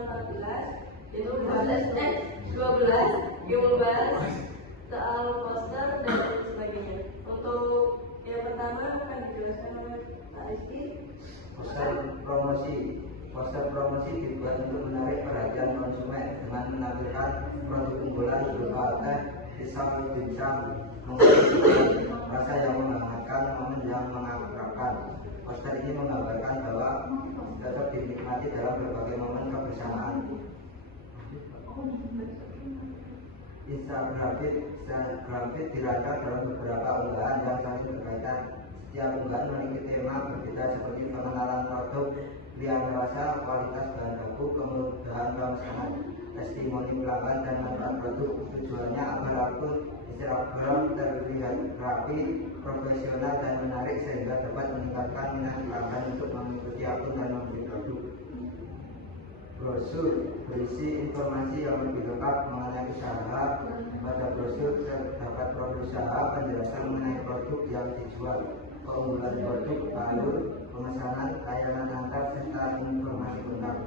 halaman 14 itu 12 yang membahas soal poster dan lain sebagainya. Untuk yang pertama akan dijelaskan oleh Pak Rizky. Poster promosi dibuat untuk menarik perhatian konsumen dengan menampilkan produk unggulan berupa teh, pisang, dimsum, rasa yang menghangatkan, momen yang mengakrabkan. Poster ini menggambarkan bahwa tetap dinikmati dalam berbagai momen kebersamaan. Instagram feed dirancang dalam beberapa unggahan yang saling berkaitan. Setiap unggahan memiliki tema berbeda seperti pengenalan produk, pilihan rasa, kualitas bahan baku, kemudahan pemesanan, testimoni pelanggan dan manfaat produk. Tujuannya agar akun Instagram terlihat rapi, profesional dan menarik sehingga dapat meningkatkan minat pelanggan untuk mengikuti akun dan membeli produk. Brosur berisi informasi yang lebih lengkap mengenai usaha. Pada brosur terdapat produk usaha, penjelasan mengenai produk yang dijual, keunggulan produk, alur pemesanan, layanan antar, serta informasi tentang.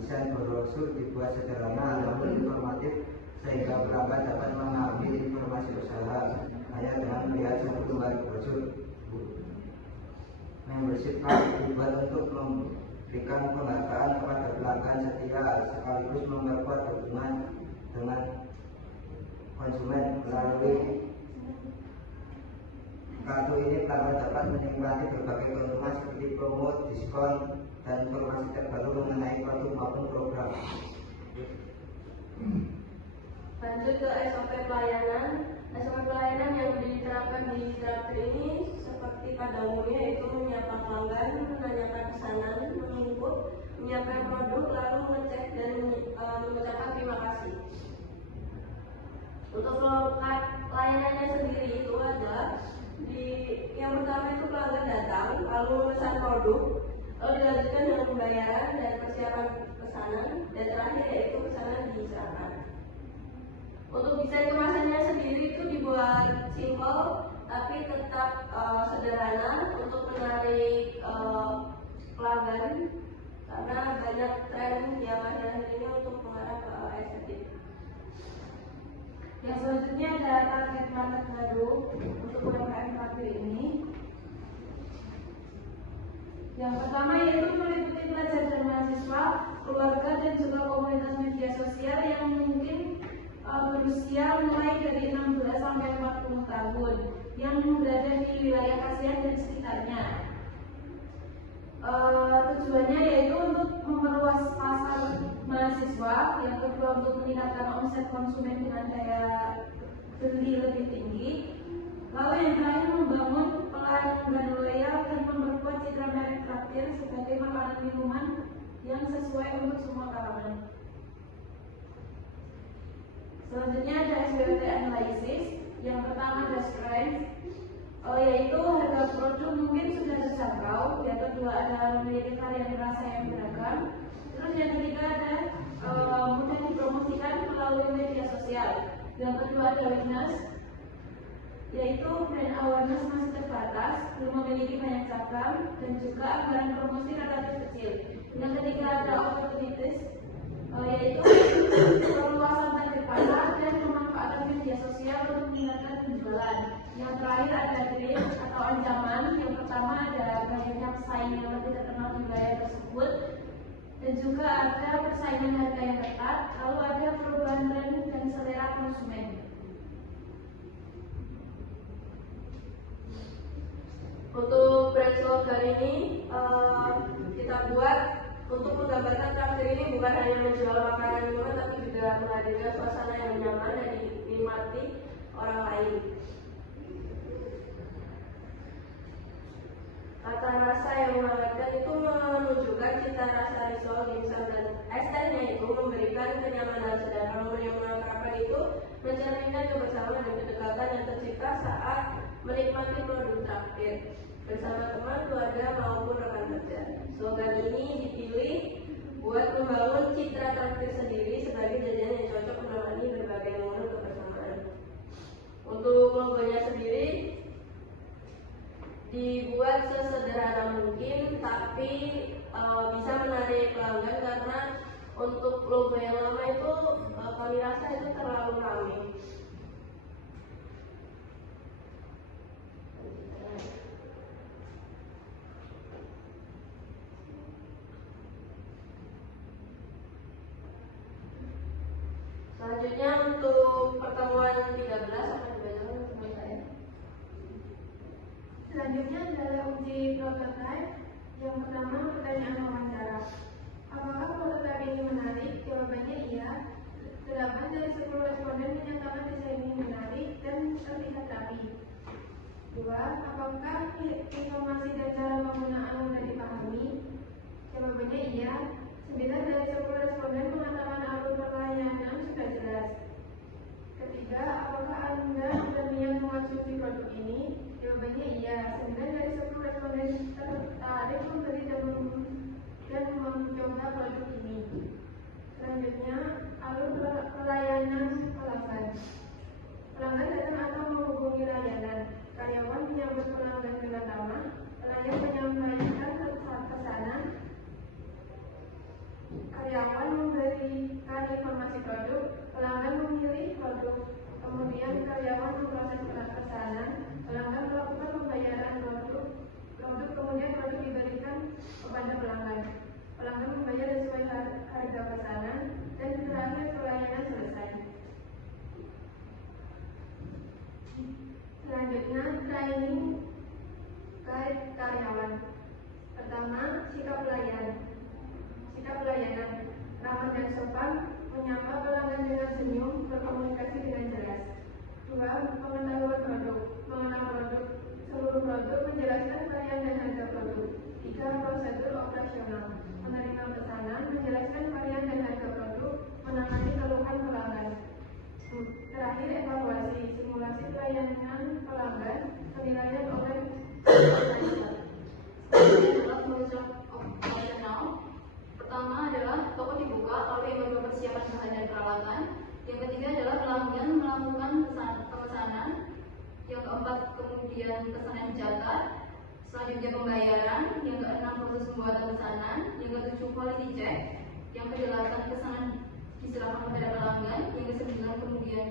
Desain brosur dibuat sederhana namun informatif sehingga pelanggan dapat mengambil informasi usaha hanya dengan melihat satu lembar brosur. Membership card dibuat untuk memberikan penghargaan kepada pelanggan setia sekaligus memperkuat hubungan dengan konsumen. Melalui kartu ini pelanggan dapat menikmati berbagai keuntungan seperti promo, diskon, dan informasi terbaru mengenai produk maupun program. Lanjut ke SOP pelayanan. SOP pelayanan yang diterapkan di traktir ini seperti pada umumnya yaitu menyapa pelanggan, menanyakan pesanan, menginput, menyiapkan produk, lalu mengecek dan mengucapkan terima kasih. Untuk pelayanannya sendiri itu ada yang pertama itu pelanggan datang, lalu memesan produk, lalu dilanjutkan dengan pembayaran dan persiapan pesanan, dan terakhir yaitu pesanan diserahkan. Untuk desain kemasannya sendiri itu dibuat simple tapi tetap sederhana untuk menarik pelanggan karena banyak tren yang akhir-akhir ini untuk mengarah ke estetik. Yang selanjutnya ada target market baru untuk UMKM traktir ini. Yang pertama yaitu meliputi pelajar dan mahasiswa, keluarga dan juga komunitas media sosial yang mungkin berusia mulai dari 16 sampai 40 tahun yang berada di wilayah ASEAN dan sekitarnya. Tujuannya yaitu untuk memperluas pasar mahasiswa, yang kedua untuk meningkatkan omset konsumen dengan daya beli lebih tinggi, lalu yang terakhir membangun pelanggan loyal dan memperkuat citra merek traktir sebagai makanan minuman yang sesuai untuk semua kalangan. Selanjutnya ada SWOT analisis. Yang pertama ada strength, yaitu harga produk mungkin sudah terjangkau. Yang kedua ada memiliki varian rasa yang beragam. Terus yang ketiga ada mudah dipromosikan melalui media sosial. Yang kedua ada weakness, yaitu brand awareness masih terbatas, belum memiliki banyak cabang, dan juga anggaran promosi relatif kecil. Yang ketiga ada opportunities, yaitu perluasan target pasar dan pemanfaatan media sosial untuk meningkatkan penjualan. Yang terakhir ada threat atau ancaman. Yang pertama ada banyaknya pesaing yang lebih terkenal di wilayah tersebut, dan juga ada persaingan harga yang ketat, lalu ada perubahan tren dan selera konsumen. Untuk brand slogan ini kita buat untuk menggambarkan traktir ini bukan hanya menjual makanan minuman, tapi juga menghadirkan suasana yang nyaman dan dinikmati orang lain. Kata rasa yang menghangatkan itu menunjukkan cita rasa risol, dimsum, dan esnya itu memberikan kenyamanan, sedangkan momen yang mengakrabkan itu mencerminkan kebersamaan dan kedekatan yang tercipta saat menikmati produk traktir bersama teman, keluarga maupun rekan kerja. Slogan ini dipilih buat membangun citra traktir sendiri sebagai jajanan yang cocok menemani berbagai momen kebersamaan. Untuk logonya sendiri dibuat sesederhana mungkin, tapi bisa menarik pelanggan karena untuk logo yang lama itu kami rasa itu terlalu ramai. Selanjutnya untuk pertemuan 13 akan dibacakan teman saya. Selanjutnya adalah uji prototype. Yang pertama, pertanyaan wawancara. Apakah prototype ini menarik? Jawabannya iya. 8 dari 10 responden menyatakan desain ini menarik dan terlihat rapi. 2. Apakah informasi dan cara penggunaan mudah dipahami? Jawabannya iya. 9 dari 10 responden mengatakan alur pelayanan sudah jelas. Ketiga, apakah Anda berniat mengonsumsi produk ini? Jawabannya iya. 9 dari 10 responden tertarik membeli dan mencoba produk ini. Selanjutnya, alur pelayanan pelanggan. Pelanggan datang atau menghubungi layanan. Karyawan menyambut pelanggan dengan ramah. Pelayan menyampaikan pesanan. Karyawan memberikan informasi produk. Pelanggan memilih produk. Kemudian karyawan memproses pesanan. Pelanggan melakukan pembayaran produk. Kemudian produk diberikan kepada pelanggan. Pelanggan membayar sesuai harga pesanan dan terakhir pelayanan selesai. Selanjutnya, training guide karyawan. Pertama, sikap pelayanan ramah dan sopan, menyapa pelanggan dengan senyum, berkomunikasi dengan jelas. 2. Pengetahuan produk, mengenal produk, seluruh produk, menjelaskan varian dan harga produk. 3. Prosedur operasional, menerima pesanan, menjelaskan varian dan harga produk, menangani keluhan pelanggan. Terakhir, evaluasi, simulasi pelayanan pelanggan, penilaian oleh operasional. Pertama adalah toko dibuka, lalu yang kedua persiapan bahan dan peralatan. Yang ketiga adalah pelanggan melakukan pemesanan. Yang keempat kemudian pesanan dicatat. Selanjutnya pembayaran. Yang keenam proses pembuatan pesanan. Yang ketujuh quality check. Yang kedelapan pesanan diserahkan kepada pelanggan. Yang kesembilan kemudian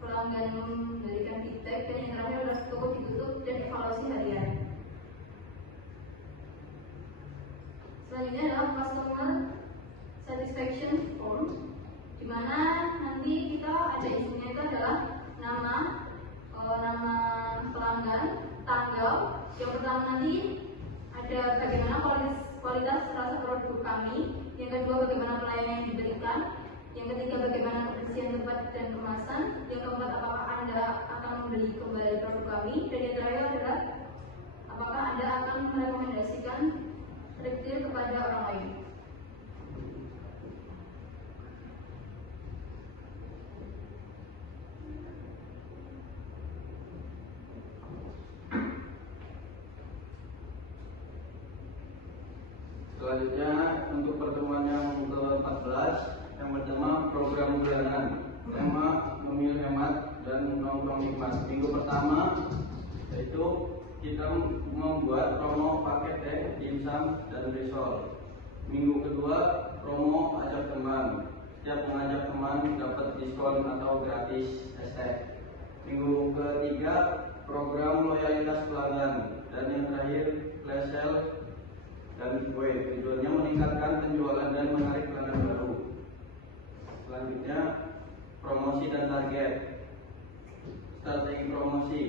pelanggan memberikan feedback. Dan yang terakhir adalah toko ditutup dan evaluasi harian. Selanjutnya adalah customer satisfaction form, di mana nanti kita ada isinya itu adalah nama pelanggan, tanggal. Yang pertama nanti ada bagaimana kualitas rasa produk kami. Yang kedua bagaimana pelayanan yang diberikan. Yang ketiga bagaimana kebersihan tempat dan kemasan. Yang keempat apakah Anda akan membeli kembali produk kami. Dan yang terakhir adalah apakah Anda akan merekomendasikan review kepada orang lain. Selanjutnya untuk pertemuan yang ke-14 yang pertama program bulanan, tema memilih hemat dan nongkrong nikmat. Minggu pertama yaitu kita membuat promo paket teh, dimsum, dan risol. Minggu kedua promo ajak teman. Setiap mengajak teman dapat diskon atau gratis es teh. Minggu ketiga program loyalitas pelanggan. Dan yang terakhir flash sale dan giveaway. Tujuannya meningkatkan penjualan dan menarik pelanggan baru. Selanjutnya promosi dan target. Strategi promosi,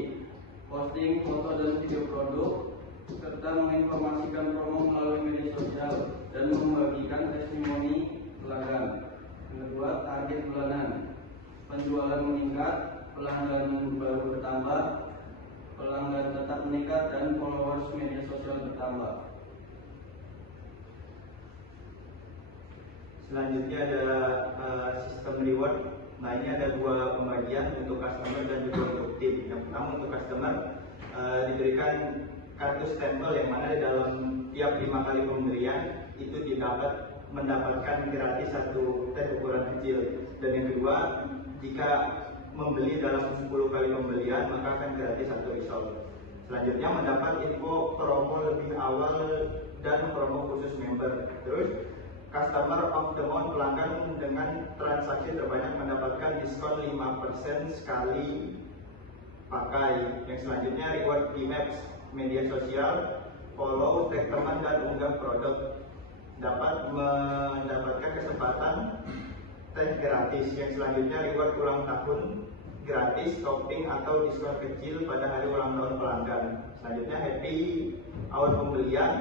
posting foto dan video produk, serta menginformasikan promo melalui media sosial dan membagikan testimoni pelanggan. Yang kedua, target bulanan, penjualan meningkat, pelanggan baru bertambah, pelanggan tetap meningkat, dan followers media sosial bertambah. Selanjutnya ada sistem reward. Nah, ini ada dua pembagian untuk customer dan juga untuk tim. Yang pertama untuk customer diberikan kartu stempel yang mana di dalam tiap 5 kali pembelian itu mendapatkan gratis satu teh ukuran kecil. Dan yang kedua, jika membeli dalam 10 kali pembelian maka akan gratis satu risol. Selanjutnya mendapat info promo lebih awal dan promo khusus member. Terus customer of the month, pelanggan dengan transaksi terbanyak mendapatkan diskon 5% sekali pakai. Yang selanjutnya reward di Maps, media sosial, follow, tag teman dan unggah produk, dapat mendapatkan kesempatan teh gratis. Yang selanjutnya reward ulang tahun gratis, topping atau diskon kecil pada hari ulang tahun pelanggan. Selanjutnya happy hour pembelian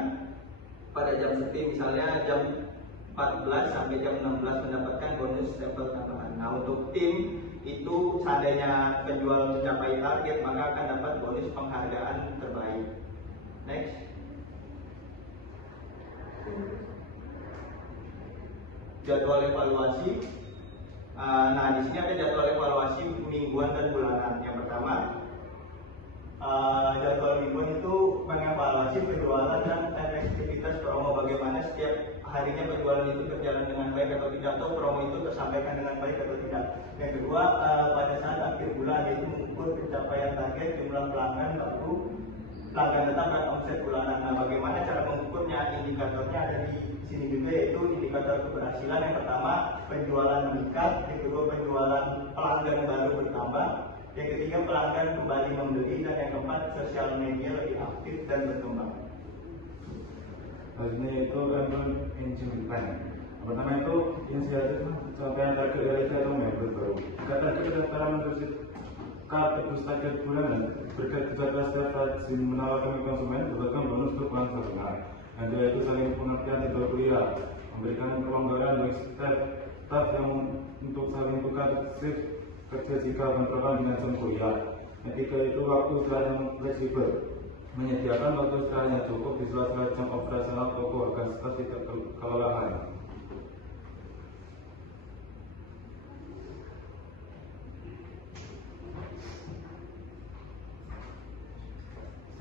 pada jam sepi, misalnya jam 14 sampai jam 16 mendapatkan bonus stempel tambahan. Nah, untuk tim itu seandainya penjual mencapai target maka akan dapat bonus penghargaan terbaik. Next. Jadwal evaluasi. Nah, di sini ada jadwal evaluasi mingguan dan bulanan. Yang pertama, jadwal mingguan itu mengevaluasi penjualan dan efektivitas promo, bagaimana setiap harinya penjualan itu berjalan dengan baik atau tidak, atau promo itu tersampaikan dengan baik atau tidak. Yang kedua, pada saat akhir bulan yaitu mengukur pencapaian target jumlah pelanggan baru, pelanggan tetap dan omset bulanan. Nah, bagaimana cara mengukurnya? Indikatornya ada di sini juga, yaitu indikator keberhasilan. Yang pertama, penjualan meningkat. Yang kedua, penjualan pelanggan baru bertambah. Yang ketiga, pelanggan kembali membeli. Dan yang keempat, sosial media lebih aktif dan berkembang. Selanjutnya itu annual engagement plan. Pertama itu inisiatif pencapaian target realisasi atau members baru. Jika target pendaftaran membership card tebus target bulanan berkat jadwal setiap rajin menawarkan konsumen, dapatkan bonus untuk pelanggan sempurna. Dan dia itu saling pengertian jadwal kuliah, memberikan kelonggaran bagi staff yang untuk saling tukar shift kerja jika bentrokan dengan jam kuliah. Ketiga itu waktu istirahat yang fleksibel, menyediakan waktu istirahat yang cukup di sela-sela jam operasional toko agar staff tidak kelelahan.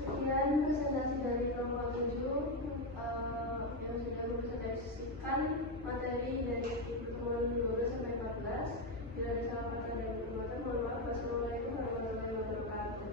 Sekian presentasi dari kelompok 7 yang sudah mempresentasikan materi dari pertemuan 12 sampai 14. Bila ada salah kata dan kekuatan, mohon maaf. Wassalamualaikum warahmatullahi wabarakatuh.